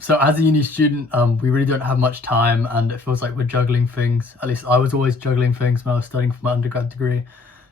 So as a uni student, we really don't have much time, and it feels like we're juggling things. At least I was always juggling things when I was studying for my undergrad degree.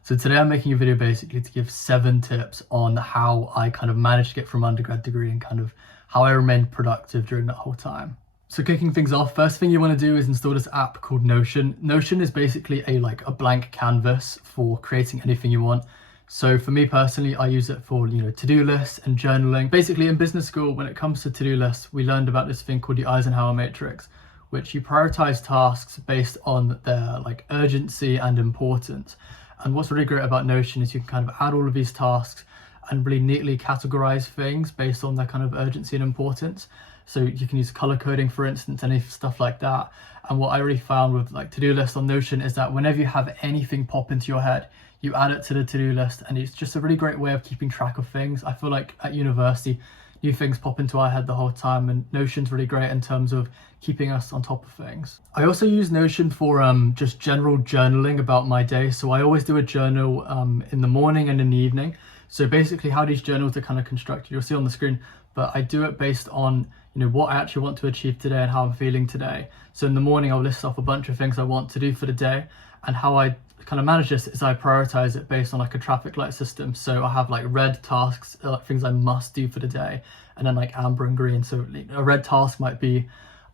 So today I'm making a video basically to give 7 tips on how I kind of managed to get from undergrad degree and kind of how I remained productive during that whole time. So kicking things off, first thing you want to do is install this app called Notion. Notion is basically a blank canvas for creating anything you want. So for me personally, I use it for, to-do lists and journaling. Basically in business school, when it comes to to-do lists, we learned about this thing called the Eisenhower matrix, which you prioritize tasks based on their urgency and importance. And what's really great about Notion is you can kind of add all of these tasks and really neatly categorize things based on their kind of urgency and importance. So you can use color coding, for instance, any stuff like that. And what I really found with to-do lists on Notion is that whenever you have anything pop into your head, you add it to the to-do list, and it's just a really great way of keeping track of things. I feel like at university, new things pop into our head the whole time, and Notion's really great in terms of keeping us on top of things. I also use Notion for just general journaling about my day. So I always do a journal in the morning and in the evening. So basically how these journals are kind of constructed, you'll see on the screen, but I do it based on what I actually want to achieve today and how I'm feeling today. So in the morning, I'll list off a bunch of things I want to do for the day, and how I kind of manage this is I prioritize it based on a traffic light system. So I have red tasks, things I must do for the day, and then amber and green. So a red task might be,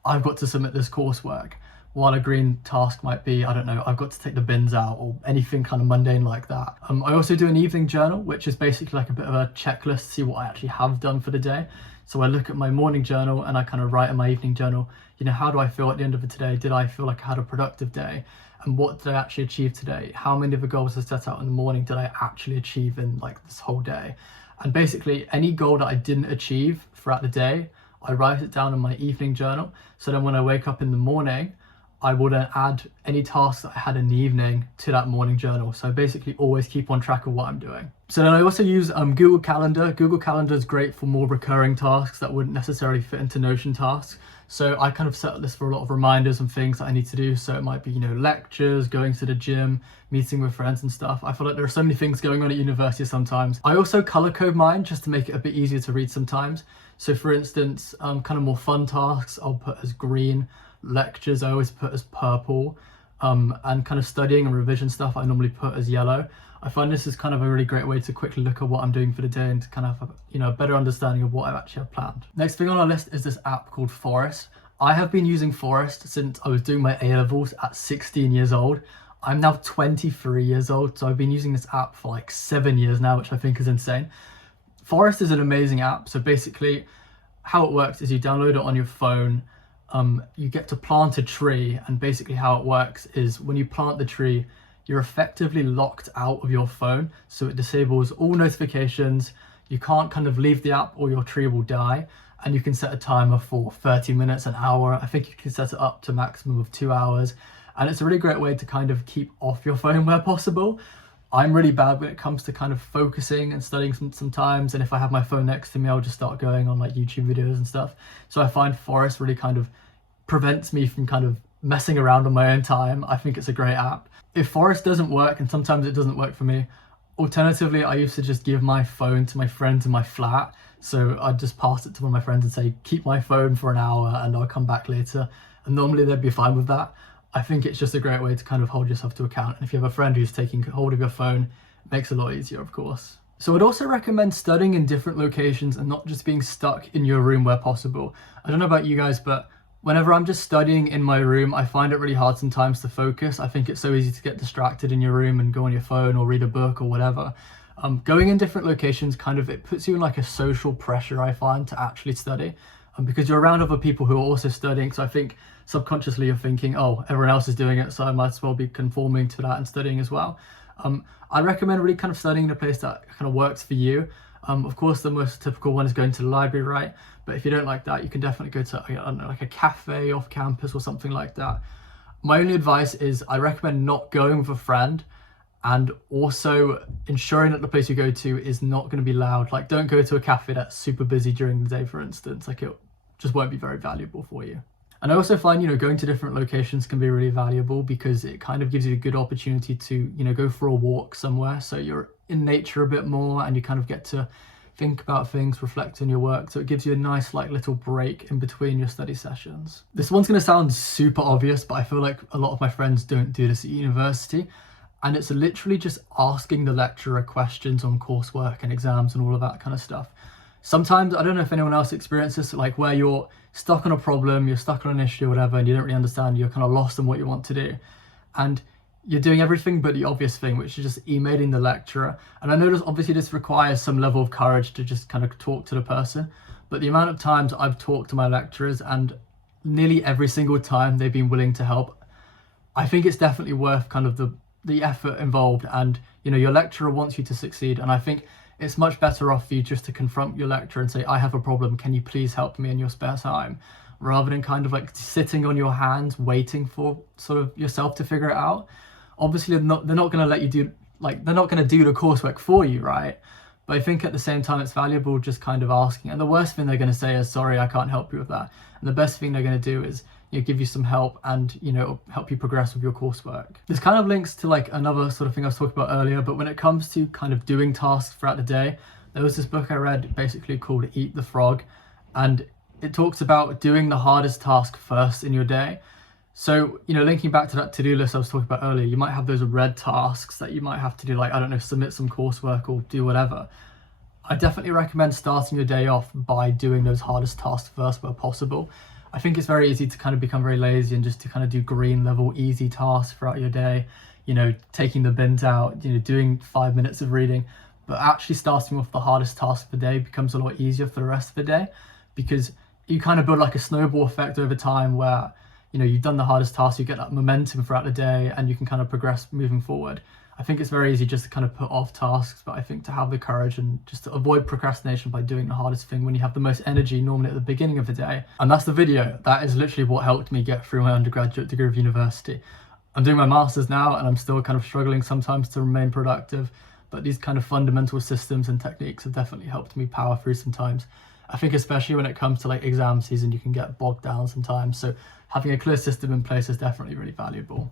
I've got to submit this coursework, while a green task might be, I don't know, I've got to take the bins out, or anything kind of mundane like that. I also do an evening journal, which is basically a bit of a checklist to see what I actually have done for the day. So I look at my morning journal and I kind of write in my evening journal, how do I feel at the end of the day? Did I feel like I had a productive day? And what did I actually achieve today? How many of the goals I set out in the morning did I actually achieve in this whole day? And basically any goal that I didn't achieve throughout the day, I write it down in my evening journal. So then when I wake up in the morning, I will then add any tasks that I had in the evening to that morning journal. So I basically always keep on track of what I'm doing. So then I also use Google Calendar. Google Calendar is great for more recurring tasks that wouldn't necessarily fit into Notion tasks. So I kind of set this for a lot of reminders and things that I need to do. So it might be, lectures, going to the gym, meeting with friends and stuff. I feel like there are so many things going on at university sometimes. I also color code mine just to make it a bit easier to read sometimes. So for instance, kind of more fun tasks, I'll put as green. Lectures, I always put as purple. And kind of studying and revision stuff, I normally put as yellow. I find this is kind of a really great way to quickly look at what I'm doing for the day and to kind of have a better understanding of what I actually have planned. Next thing on our list is this app called Forest. I have been using Forest since I was doing my A-levels at 16 years old. I'm now 23 years old, so I've been using this app for 7 years now, which I think is insane. Forest is an amazing app. So basically how it works is you download it on your phone. You get to plant a tree, and basically how it works is when you plant the tree, you're effectively locked out of your phone, so it disables all notifications. You can't kind of leave the app or your tree will die, and you can set a timer for 30 minutes, an hour. I think you can set it up to maximum of 2 hours, and it's a really great way to kind of keep off your phone where possible. I'm really bad when it comes to kind of focusing and studying sometimes, and if I have my phone next to me, I'll just start going on YouTube videos and stuff. So I find Forest really kind of prevents me from kind of messing around on my own time. I think it's a great app. If Forest doesn't work, and sometimes it doesn't work for me, alternatively, I used to just give my phone to my friends in my flat. So I'd just pass it to one of my friends and say, keep my phone for an hour and I'll come back later. And normally they'd be fine with that. I think it's just a great way to kind of hold yourself to account. And if you have a friend who's taking hold of your phone, it makes it a lot easier, of course. So I'd also recommend studying in different locations and not just being stuck in your room where possible. I don't know about you guys, but whenever I'm just studying in my room, I find it really hard sometimes to focus. I think it's so easy to get distracted in your room and go on your phone or read a book or whatever. Going in different locations it puts you in a social pressure, I find, to actually study, because you're around other people who are also studying. So I think subconsciously you're thinking, oh, everyone else is doing it, so I might as well be conforming to that and studying as well. I recommend really kind of studying in a place that kind of works for you. Of course, the most typical one is going to the library, right? But if you don't like that, you can definitely go to, I don't know, a cafe off campus or something like that. My only advice is I recommend not going with a friend, and also ensuring that the place you go to is not going to be loud. Don't go to a cafe that's super busy during the day, for instance. It just won't be very valuable for you. And I also find, going to different locations can be really valuable because it kind of gives you a good opportunity to, go for a walk somewhere. So you're in nature a bit more and you kind of get to think about things, reflect on your work. So it gives you a nice like little break in between your study sessions. This one's going to sound super obvious, but I feel like a lot of my friends don't do this at university. And it's literally just asking the lecturer questions on coursework and exams and all of that kind of stuff. Sometimes, I don't know if anyone else experiences like where you're stuck on a problem, you're stuck on an issue or whatever, and you don't really understand, you're kind of lost in what you want to do. And you're doing everything but the obvious thing, which is just emailing the lecturer. And I know obviously this requires some level of courage to just kind of talk to the person, but the amount of times I've talked to my lecturers and nearly every single time they've been willing to help, I think it's definitely worth kind of the effort involved. And you know, your lecturer wants you to succeed, and I think it's much better off for you just to confront your lecturer and say, I have a problem, can you please help me in your spare time? Rather than kind of like sitting on your hands waiting for sort of yourself to figure it out. Obviously they're not going to let you do, like, they're not going to do the coursework for you, right? But I think at the same time it's valuable just kind of asking. And the worst thing they're going to say is, sorry, I can't help you with that. And the best thing they're going to do is, you know, give you some help and, you know, help you progress with your coursework. This kind of links to like another sort of thing I was talking about earlier, but when it comes to kind of doing tasks throughout the day, there was this book I read basically called Eat the Frog, and it talks about doing the hardest task first in your day. So, you know, linking back to that to-do list I was talking about earlier, you might have those red tasks that you might have to do, like, I don't know, submit some coursework or do whatever. I definitely recommend starting your day off by doing those hardest tasks first where possible. I think it's very easy to kind of become very lazy and just to kind of do green level easy tasks throughout your day, you know, taking the bins out, you know, doing 5 minutes of reading. But actually starting off the hardest task of the day becomes a lot easier for the rest of the day, because you kind of build like a snowball effect over time where, you know, you've done the hardest task, you get that momentum throughout the day and you can kind of progress moving forward. I think it's very easy just to kind of put off tasks, but I think to have the courage and just to avoid procrastination by doing the hardest thing when you have the most energy normally at the beginning of the day. And that's the video. That is literally what helped me get through my undergraduate degree of university. I'm doing my master's now and I'm still kind of struggling sometimes to remain productive, but these kind of fundamental systems and techniques have definitely helped me power through sometimes. I think especially when it comes to like exam season, you can get bogged down sometimes. So having a clear system in place is definitely really valuable.